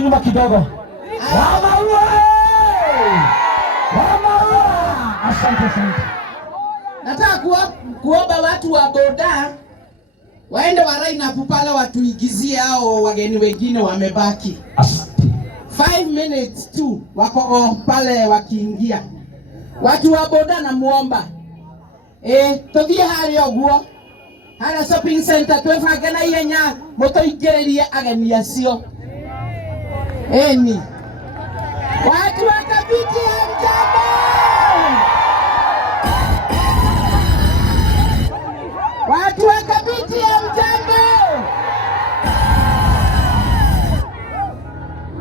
nyuma kidogo. Asante sana. Nataka kuomba watu wa boda waende warai na pale watuigizie hao wageni wengine wamebaki. 5 minutes tu wako pale wakiingia. Watu wa boda na muomba. Tuthie hari oguo. Hara shopping center twebange na ihenya mutoingiririe ageni acio. Eni. Watu wa Kabiti hamjambo. Watu wa Kabiti hamjambo.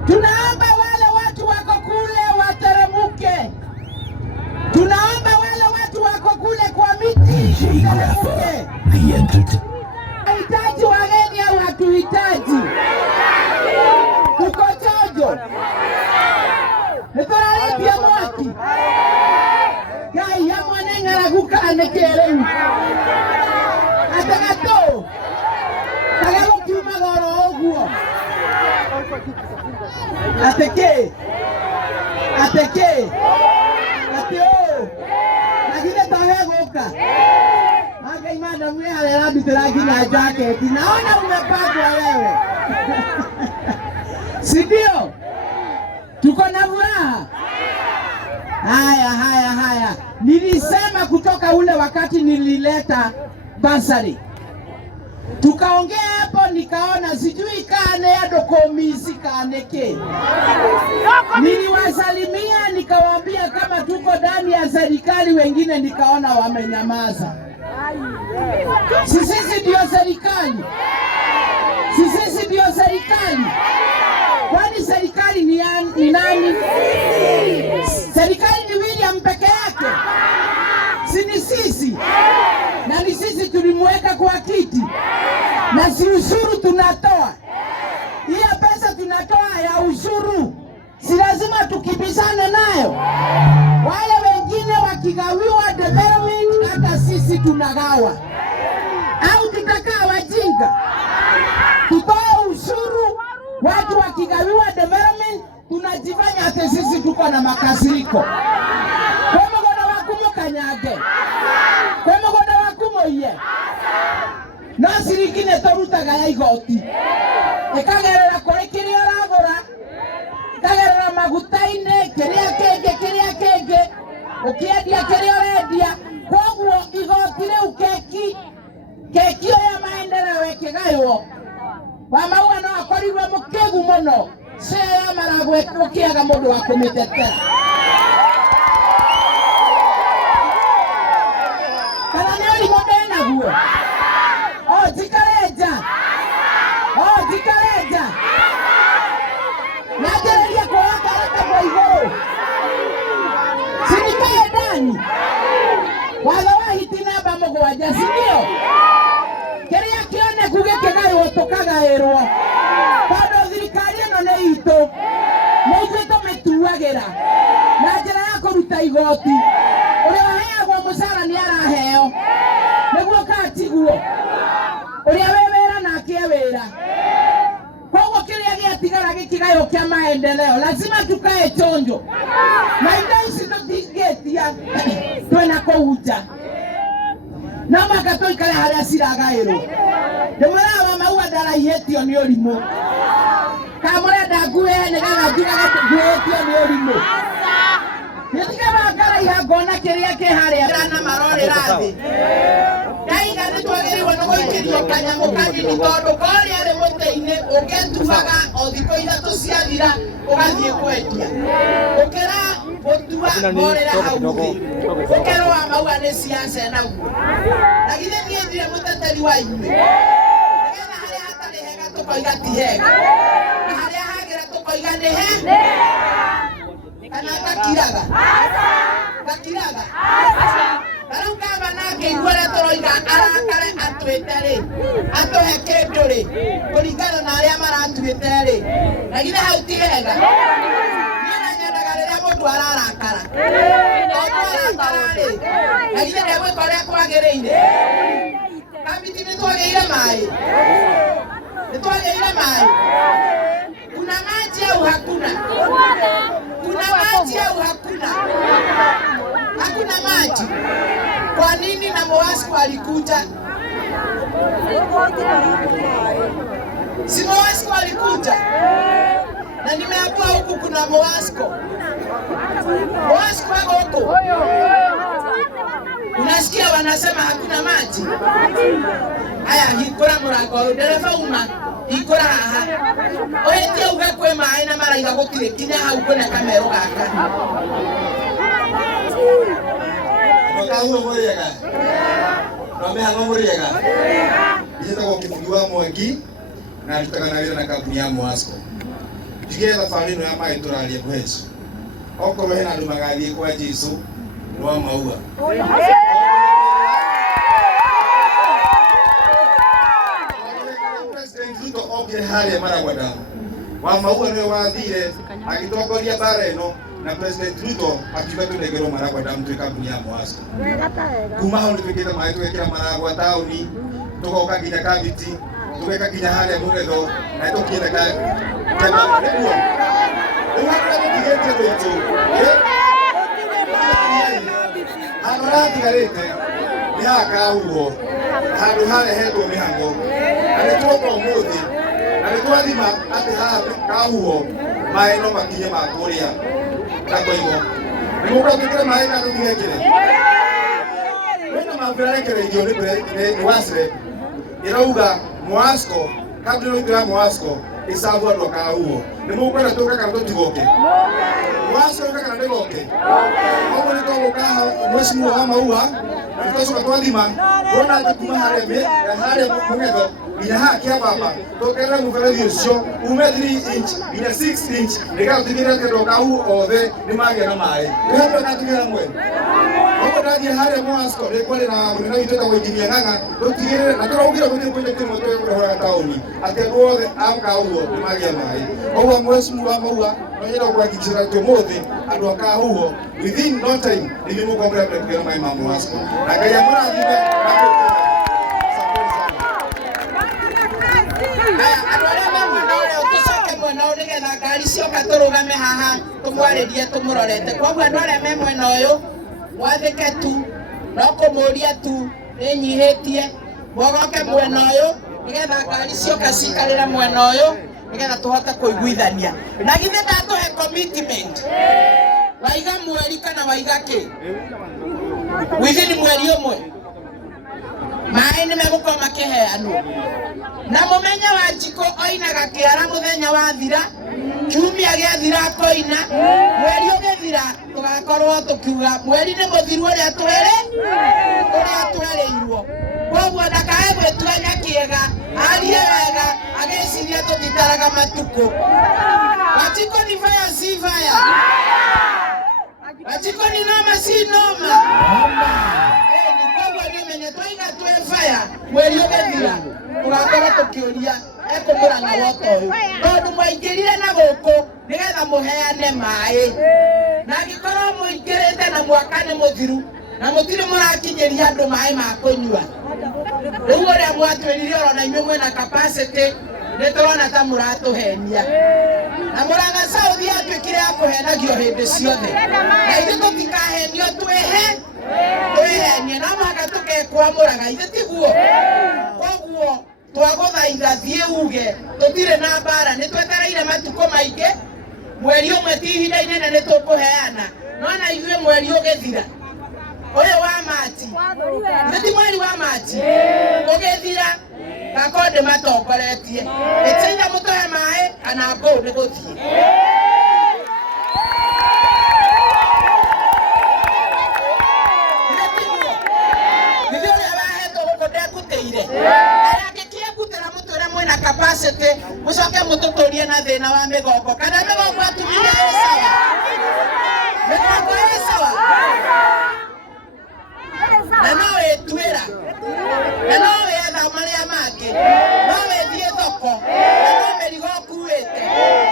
Tunaomba wale watu wako kule wateremke. Tunaomba wale watu wako kule kwa miti wateremke. Hitaji wageni au hatuhitaji? Tuko chojo. Nitoraripia mwaki. Gai ya mwanengara gukane kereu. Atagato. Tagalo kiumagoro oguo. Ateke. Ateke. Ateo. Nagile tahegoka. Anga imana mwe rabi teraginya jacket. Naona umepakwa wewe. Sidio? Tuko na furaha. Haya. Nilisema kutoka ule wakati nilileta basari. Tukaongea hapo nikaona sijui kane adokomisi kaneke. Niliwasalimia nikawaambia kama tuko ndani ya serikali, wengine nikaona wamenyamaza. Sisi ndio serikali. Sisi ndio serikali. Kwani serikali ni nani? Serikali ni William peke yake? Si ni sisi? Na ni sisi tulimweka kwa kiti. Na si ushuru tunatoa. Hiyo pesa tunatoa ya ushuru, si lazima tukibishane nayo. Wale wengine wakigawiwa development, hata sisi tunagawa. Au tutakaa wajinga? Tutoe ushuru, watu wakigawiwa development, tunajifanya hata sisi tuko na makasiriko. Kwa mgoda wakumo kanyage. Kwa mgoda wakumo iye. Na sirikine torutaga ya igoti. Ekagerera kore kiria ragora. Ekagerera magutaine kiria kenge. Ukiendia kiria rendia. Koguo igoti riu keki ya maendeleo ekigayo. Wamaua no akorirwe mukegu muno. Sea maragwe ukiaga mundu wa kumitetera. Kana ni oli modena guo. Jikareja. Nagereria kwa haraka kwa igoro. Sinikae ndani. Wala wahitina bamogo waja, sindio? Keria kione kugekegayo tukagairwo. Bado thirikari ino ni itu. Ni itu metuagera. Na njira ya kuruta igoti. Uria waheagwo mucara ni araheo. Niguo katiguo. Uria wewera na akiewera. Kwa kiria giatigara gikigayo kia maendeleo, lazima tukae chonjo. Na ndio sitotigetia twena kuuja. Na makato ikale haria siragairo. Demara maua dara yetio ni orimo. Kamore dague ne gaga diga yetio ni orimo. Yetika bakara ihagona kiria ke haria na marore rathi. Daiga ni twageri wono goikirio kanyamu kangi ni tondu kori ari muteine ugetuaga othiko ithatu ciathira ugathie kwendia. Ukera utua morera hau thi. Ukera wa maua ni ciace na guo. Na githe nie ndire muteteri wa inywe. Nigena haria hatari hega tukoiga ti hega. Na haria hagira tukoiga kana gakiraga gakiraga Arau kaba nake igwara toroiga arakare atwite ri atuhe kindu ri kuringana na aria maratwite ri na githe hau ti hega nina nyendaga riria mundu ararakara ri na githe ndegwika uria kwagiriire kabiti nitwageire mai kuna maji au hakuna hakuna maji. Kwa nini na Mowasco alikuja? Si Mowasco alikuja? Na nimeambiwa huku kuna Mowasco. Mowasco wako huko. Unasikia wanasema hakuna maji? Aya, hikora murago, dereva uma, hikora haha. Oyetie uga kwe maai na maraiga gutire kinya hau kwena kamero gaka. Kahuo muriega. Nome hango muriega. Ita kwa kifungiwa Mwangi na tutagana wira na kampuni ya Mowasco. Tugietha farino ya mai turaria kwesu. Okorwo hena andu magathie kwa Jesu no maua. President Ruto oke hali maragwada. Wa maua niwe wathire agitongoria bara ino na President Ruto akiuga tunegero maragwada mtu kampuni ya Mowasco. Kuma hau nitwikite mai twekira maragwa tauni tugoka nginya kabiti tugeka nginya hali mugetho na tukienda ka tema niguo tigete gwitu tigarite ni hakahuo handu harehetwo mihango na nitwoka umuthi na nitwathima ati haha kahuo mai no makinye makuria na koigo nimuka tukire mai na tutigekire wena maberekereirio ni wasre irauga Mowasco kabla ya Mowasco isabu ndo kahuo nimukwenda toka kana tutigoke Mowasco kana ndigoke hapo ni toka mheshimiwa wa maua nitoka twathima bona ati kuma hare mugetho ina haki ya baba tokera muferethi ucio ume 3 inch ina 6 inch ndika tugira ndo kahuo othe ni magia na mai ndio natugira mwe hapo ndathi hare Mowasco ni kweli na munene witu ta gwikiria nganga tutigire na turaugira kuti kwenda timu tu kuhora tauni ati othe amkahuo ni magia mai owa mheshimiwa wa maua nonyera kuhakikisha tumuthi andu akahuo within no time ni mukomera kugira mai ma Mowasco na kaya murathime na nigetha ngari cioka turugame haha tumwaririe tumurorete koguo andu aria me mwena uyu mwathike tu no kumuria tu ninyihitie mwogoke mwena uyu nigetha ngari cioka cikarire mwena uyu nigetha tuhote kuiguithania na githe ndatuhe commitment waiga mweri kana waiga ki within mweri umwe mai ni megukorwo makiheanwo na mumenye Wanjiko oinaga kiara muthenya wathira kiumia giathira koina mweri ugithira tugakorwo tukiuga mweri ni muthiru uria twereirwo koguo ndakae gwitwenya kiega arie wega agiciria tutitaraga matuko Wanjiko ni fire si fire Wanjiko ni noma si noma twaiga twe fire mweri ugithira tugakorwo tukiuria ekumuranga woto uyu tondu mwaingirire na guku nigetha muheane mai na gikorwo muingirite na mwaka ni muthiru na mutiri murakinyiria andu mai ma kunyua riu uria mwatwirire orona inyuĩ mwena capacity niturona ta muratuhenia na Murang'a South yatuikire ya kuhenagio hindi ciothe na ithuĩ tutikahenio twihenie na mwaka tukekwa Murang'a ithuĩ tiguo koguo twaguthaitha thie uge tutire na bara nitwetereire matuko maingi mweri umwe ti ihinda inene nitukuheana nona ithuĩ mweri ugithira uyu wa Machi niti mweri wa Machi ugithira gakonde matongoretie etinya mutohe mai kana nguu ni guthie capacity mucoke mututurie na thina wa migongo kana migongo atumire sawa maria mangĩ no wĩthiĩ thoko na no mĩrigo ũkuĩte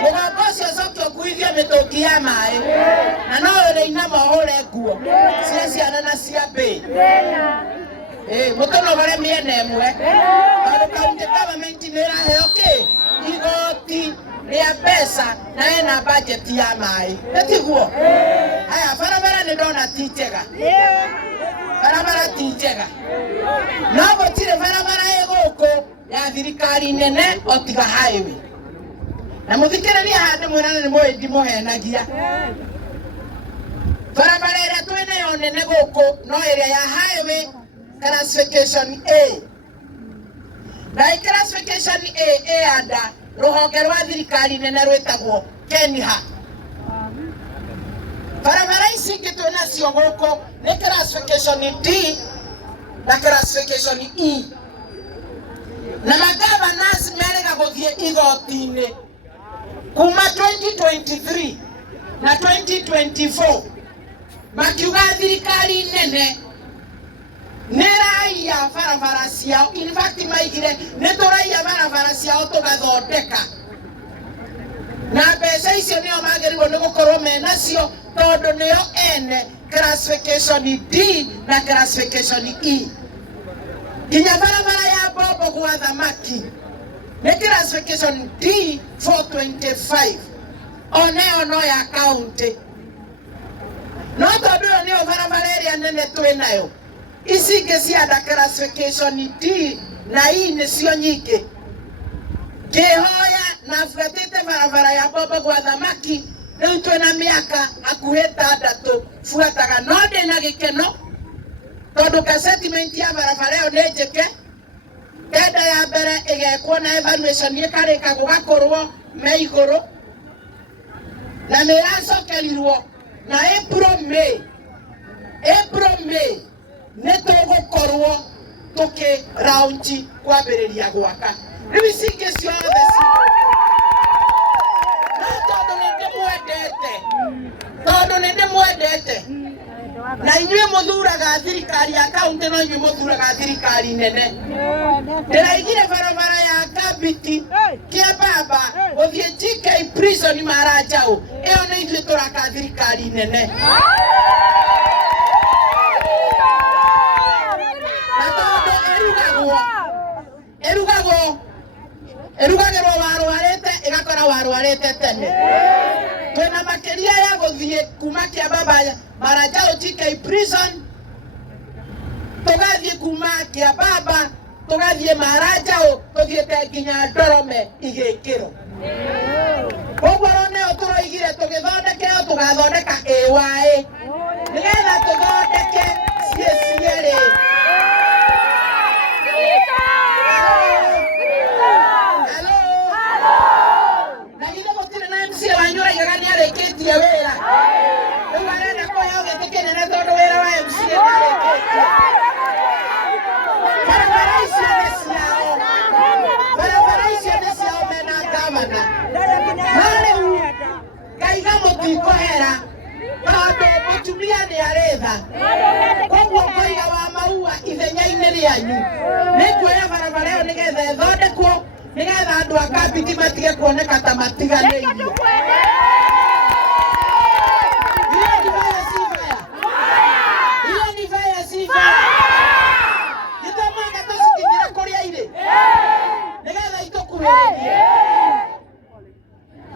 mũgambo ũcio ũcoke ũkuithie mĩtũngi ya maĩ na no ũrĩinama ũhũre nguo cia ciana na cia mbĩ mũtũnogore mĩena ĩmwe tondũ county government nĩ ĩraheo igoti rĩa mbeca na ena budget ya maĩ tiguo haya barabara nĩ ndona ti njega barabara ti njega no gũtirĩ barabara ĩgũkũ ya thirikari nene o tiga highway na mũthikĩrĩria handĩ mwĩrana nĩ mũĩ ndimũhenagia barabara ĩrĩa twĩnayo nene gũkũ no ĩrĩa ya highway classification A na classification A anda rũhonge rwa thirikari nene rwĩtagwo KENHA barabara ici ingĩ twĩnacio gũkũ nĩ classification D na classification E na magavanasi merĩga gũthiĩ igoti-inĩ kuma 2023 na 2024 makiuga thirikari nene nĩraiya barabara ciao in fact maigire nĩtũraiya barabara ciao tũgathondeka na mbeca icio nĩo magĩrĩirwo nĩ gũkorwo menacio tondũ nĩo ene classification D na classification E nginya barabara ya Mbombo gwa thamaki nĩ classification D 425 oneyo no ya county no tondũ ĩyo nĩyo barabara ĩrĩa nene twĩnayo ici ingĩ cianda classification D na E nĩcio nyingĩ ngĩhoya na buatĩte barabara ya Mbombo gwa thamaki rĩu twĩna mĩaka hakuhĩ 6 buataga no ndĩna gĩkeno tondũ ka settlement ya barabara ĩyo nĩ njĩke tenda ya mbere ĩgekwo na evaluation ĩkarĩka gũgakorwo me igũrũ na nĩ ĩracokerirwo na April May nĩ tũgũkorwo tũkĩ launch kwambĩrĩria gwaka rĩu ici ingĩ ciothe tondũ nĩ ndĩmwendete na inyuĩ mũthuraga thirikari ya kaunti no inyuĩ mũthuraga thirikari nene ndĩraigire barabara ya Kabiti Kĩambamba gũthiĩ GK prison Maranjaũ ĩyo nĩ ithuĩ tũraka thirikari nene na tondũ ĩrugagĩrwo warwarĩte ĩgakora warwarĩte tene twĩna makĩria ya gũthiĩ kuma Kĩambamba Maranjaũ GK prison tũgathiĩ kuma Kĩambamba tũgathiĩ Maranjaũ tũthiĩte nginya Ndorome igĩkĩro koguo nĩyo tũroigire tũgĩthondeke yo tũgathondeka AY nĩgetha tũthondeke ciĩ arĩkĩtie wĩra rĩu arenda kuoya ũgĩtĩ kĩnene tondũ wĩra wa MCA nĩarĩkĩtie barabara icio nĩ ciao mena gavana no rĩu ngaiga mũtikũhera tondũ mũtumia nĩarĩtha koguo ngoiga wa maua ithenya-inĩ rĩanyu nĩkuoya barabara ĩyo nĩgetha ĩthondekwo nĩgetha andũ a Kabiti matige kuoneka ta matiganĩirio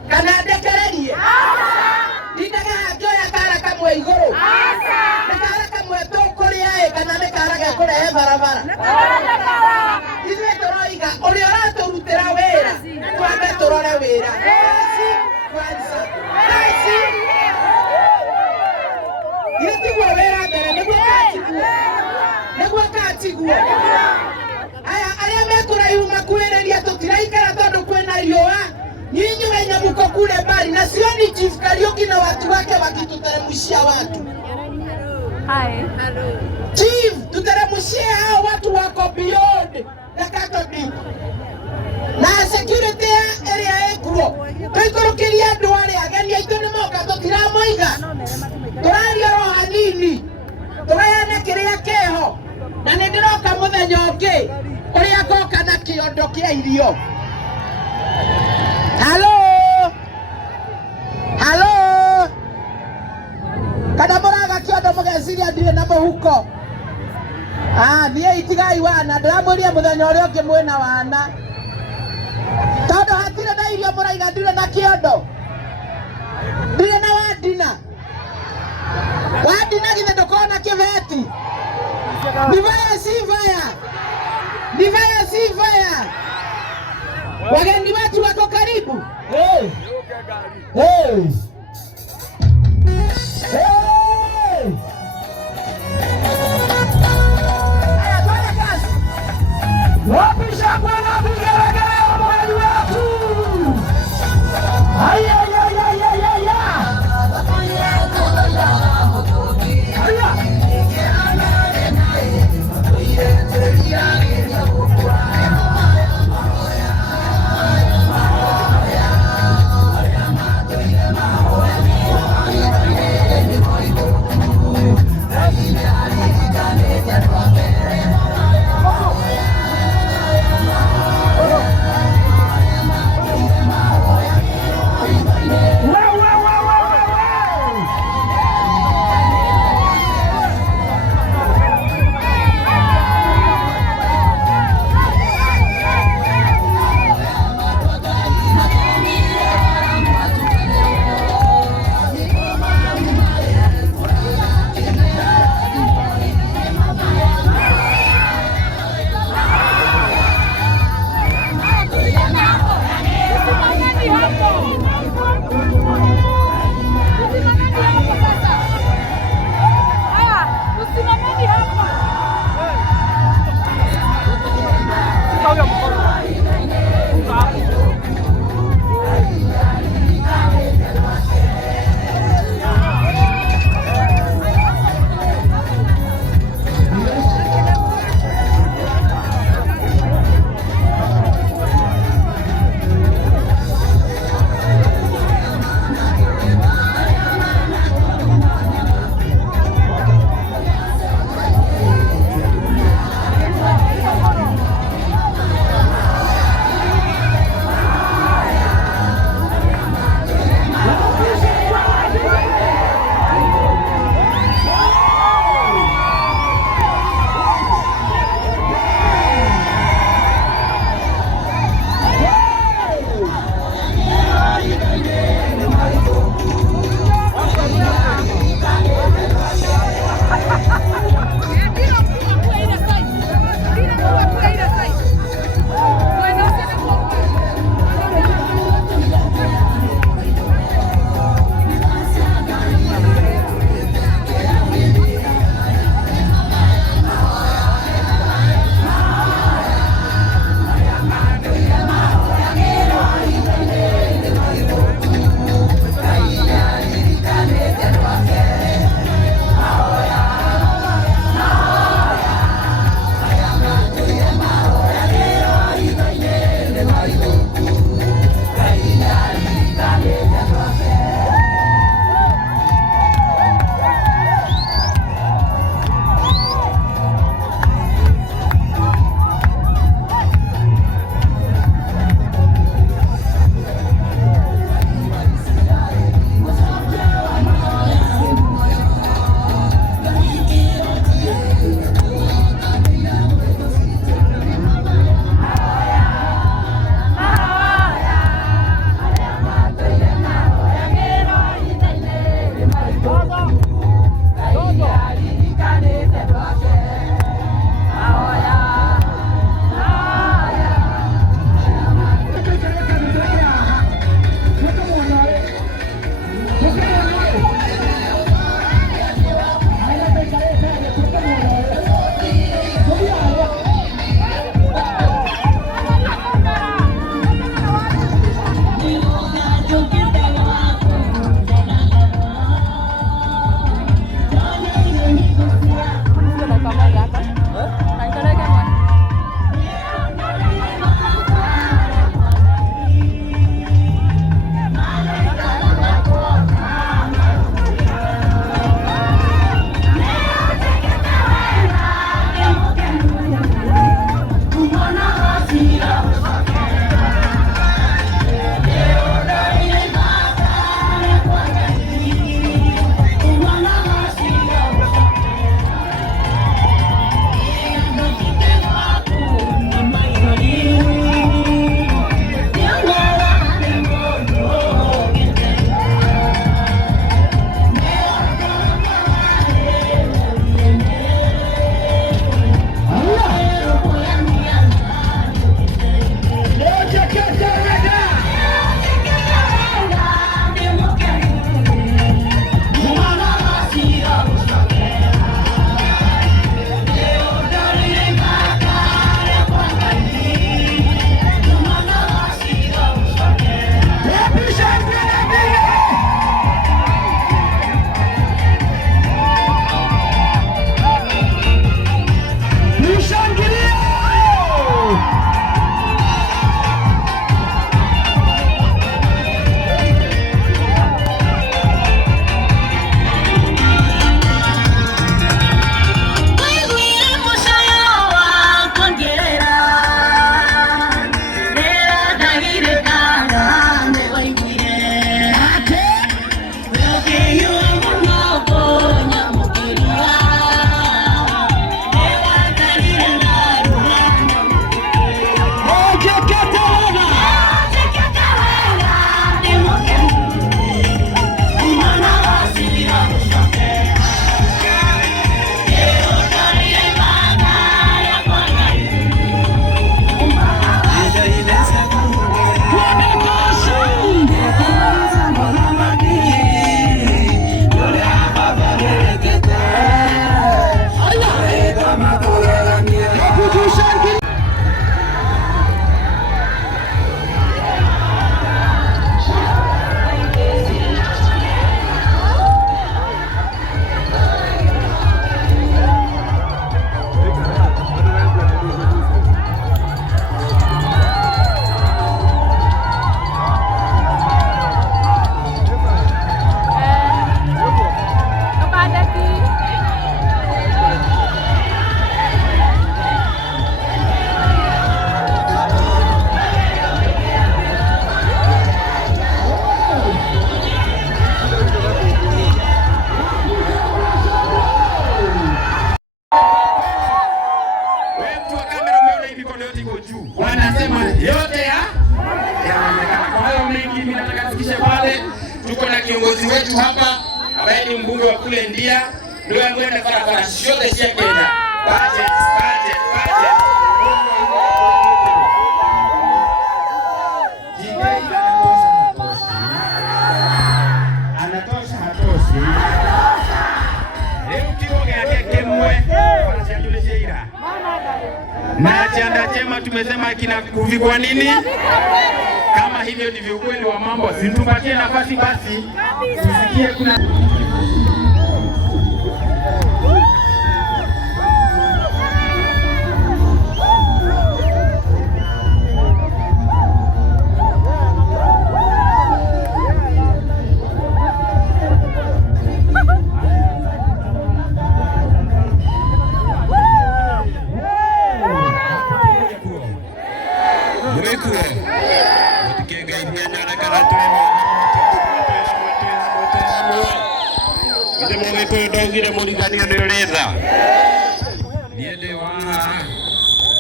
kana ndekererie ndindaga ngĩoya kara kamwe igũrũ nĩ kara kamwe tũkũrĩa kana nĩ kara ga kũrehe barabara ithuĩ tũroiga ũrĩa ũratũrutĩra wĩra twambe tũrore wĩra gĩtiguo wĩra mbere nĩguo katiguo aya arĩa mekũraihu makuhĩrĩria tũtiraikara tondũ kwĩna riũa nyinyi wenye mko kule mbali na sioni Chief Kariuki na watu wake wakituteremshia watu. Chief, tuteremshie hao watu wako beyond the cattle dip. Na security area ekuo. Tuikurukiria andu aria ageni aitu ni moka tutiramoiga. Turaria roha nini. Turayane kiria keho. Na nindiroka muthenya ungi Uria goka na kiondo kia irio. Halo. Halo. Kana moraga kiondo mugeciria ndire na muhuko. Niĩ itigai wana ndĩramwĩria mũthenya ũrĩa ũngĩ mwĩna wana. Tondũ hatirĩ na irio mũraiga ndirĩ na kĩondo. Ndirĩ na wandina. Wandina githĩ ndũkorwo na kĩbeti. Ni vaya si vaya. Ni vaya si vaya. Wageni wetu wako karibu. Hey. Hey. Hey. Wapi shangwe na vigelegele wageni wetu. Haya. Haya. wetu hapa ambaye ni mbunge wa kule Ndia ndio anaenda barabara zote za Kenya. Budget. Anatosha hatoshi. Leo kiroge yake kemwe wanachajule sheira. Na chanda chema tumesema kina kuvikwa nini? Kama hivyo ndivyo ukweli wa mambo, situpatie nafasi basi tusikie kuna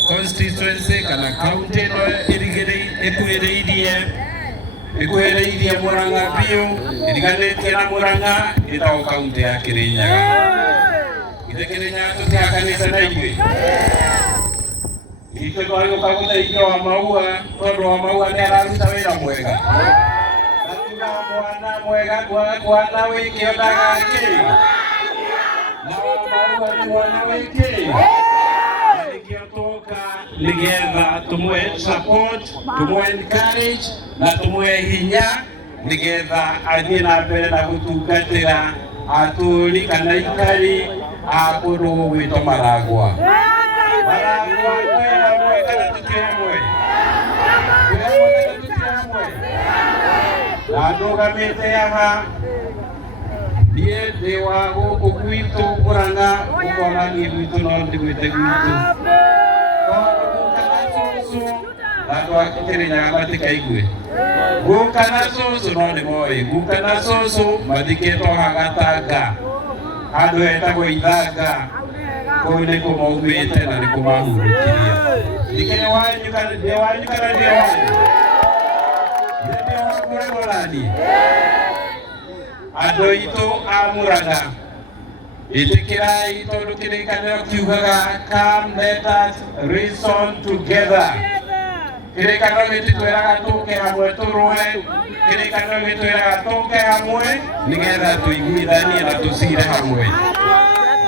constituency kana county no ikuhereirie Murang'a biu iriganĩtie na Murang'a ĩtagwo county ya Kirinyaga. Ithe Kirinyaga tũtihakanĩte na ithuĩ ithuĩ twagĩũka gũteithia Wamaua tondũ Wamaua nĩ araruta wĩra mwega. Natuga mwana mwega kwana wĩkĩ ndagakĩ na Wamaua nĩ mwana wĩkĩ nigetha tumwe support, tumwe encourage na tumwe hinya nigetha athie na mbere na gutungatira aturi kana ikari a kundu gwitwo Maragwa. Maragwa kwera mwe kana tutiremwe ndugamite haha niĩ ndĩ wa gũkũ gwitũ Murang'a ũkona niĩ gwitũ no ndigwĩte gwitũ andũ a Kirinyaga matikaigue guka na cucu no nĩ moĩ guka na cucu mathikĩtwo Hagatanga handũ hetagwo Ithanga kũu nĩkuo maumĩte na nĩkuo mahurũkirie. Nĩ wanyu kana nĩ wanyu nĩ wakũregorani andũ aitũ a Murang'a ĩtĩkĩrai tondũ kĩrĩkanĩro kiugaga come let us reason together. Kĩrĩkanĩro gĩtitwĩraga tũke hamwe tũrũe, kĩrĩkanĩro gĩtwĩraga tũke hamwe nĩgetha tũiguithanie na tũcire hamwe.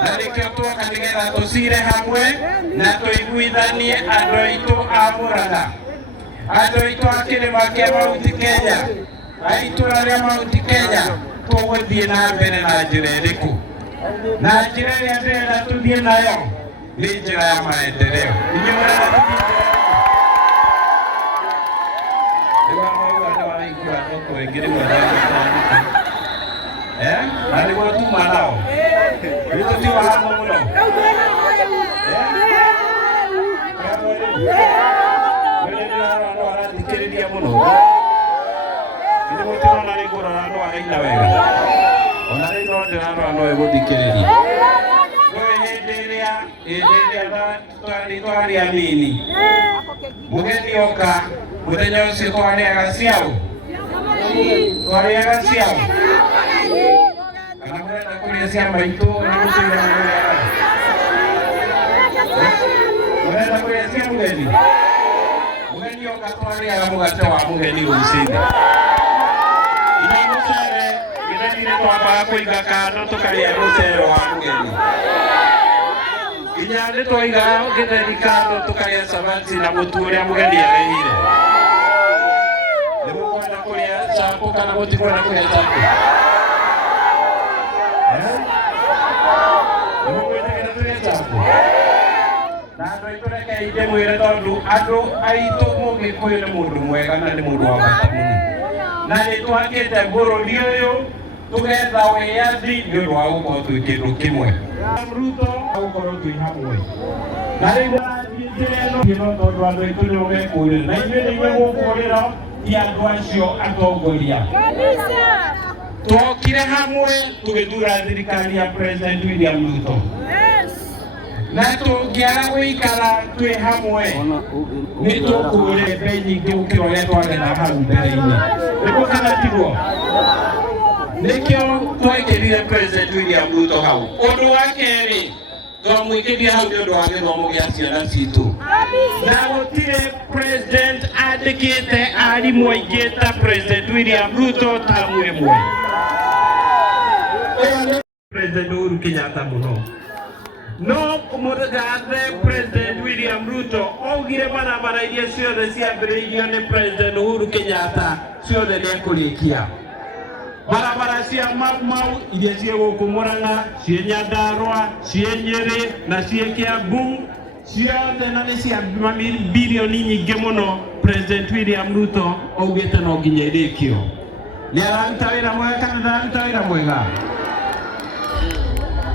Na nĩkĩo twoka nĩgetha tũcire hamwe na tũiguithanie andũ aitũ a Murang'a, andũ aitũ a kĩrĩma kĩa Mount Kenya, aitũ arĩa Mount Kenya tũgũthiĩ na mbere na njĩra ĩrĩkũ? Na njĩra ĩrĩa ndĩrenda tũthiĩ nayo nĩ njĩra ya maendeleo. Inyuĩ mũrenda tũthiĩ njĩra na nĩguo tuma nao gĩtũ ti wahamo mũno andũ arathikĩrĩria mũno gĩtũ mũtirona nĩ ngũrora andũ araina wega ona rĩu no ndĩrarora no egũthikĩrĩria hĩndĩ ĩrĩa twarĩ anini mũgeni oka mũthenya ũcio twarĩaga ciaũ kana mũrenda kũrĩa cia maitũ mũrenda kũrĩa cia mũgeni oka twarĩaga mũgate wa mũgeni rũcinĩ ina mũcere gĩtheri-inĩ twambaga kũiga kando tũkarĩa mũcere wa mũgeni inya nĩ twaigaga gĩtheri kando tũkarĩa cabaci na mũtu ũrĩa mũgeni arehire. Nĩmũkwenda kũrĩa chapo kana mũtikwenda kũrĩa chapo? Nĩmũkwĩtĩkĩra tũrĩe chapo? Na andũ aitũ rekei ndĩmwĩre tondũ andũ aitũ Mũgĩkũyũ nĩ mũndũ mwega na nĩ mũndũ wa bata mũno. Na nĩtwakĩte bũrũri ũyũ tũgetha wĩyathi nĩ ũndũ wa gũkorwo twĩ kĩndũ kĩmwe. Ruto gũkorwo twĩ hamwe. Na rĩu ndathiĩ njĩra ĩno tondũ andũ aitũ nĩo mekũrĩra. Na ithuĩ nĩguo gũkũrĩra ti andũ acio atongoria. Twokire hamwe tũgĩthura thirikari ya President William Ruto. Na tũngĩaga gũikara twĩ hamwe nĩ tũkũrĩra mbei nyingĩ gũkĩra ũrĩa twarĩ na hau mbere-inĩ. Nĩguo kana tiguo? nikio twekirire President William Ruto hau. Undu wa keri twamwikirie hau ni undu wa githomo gia ciana citu na gutire president andikite arimu aingi ta President William Ruto tamu imwe. President Uhuru Kenyatta muno no kumugathe President William Ruto augire barabara iria ciothe ciambĩrĩirio nĩ President Uhuru Kenyatta ciothe nĩekũrĩkia. Barabara cia Mau iria ciĩ gũkũ Murang'a, ciĩ Nyandarua, ciĩ Nyeri na ciĩ Kiambu ciothe na nĩ cia bilioni nyingĩ mũno. President William Ruto augĩte no nginya irĩkio. Nĩararuta wĩra mwega kana ndararuta wĩra mwega?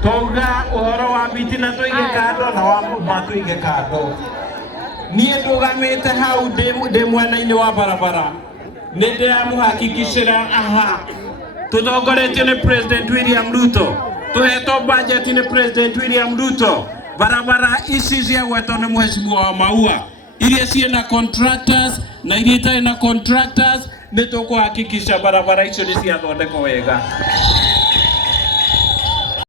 Toga uhoro wa bitina tuige kando na wa mumba tuige kando. Niĩ ndugamĩte hau ndĩ mwena-inĩ wa barabara nĩ ndĩramuhakikishĩra aha tutongoretio nĩ President William Ruto, tuhetwo budget nĩ President William Ruto. Barabara ici ciagwetwo nĩ Mheshimiwa wa Maua iria ciĩna contractors na iria itarĩ na contractors nĩ tũkũhakikisha barabara icio nĩ ciathondekwo wega.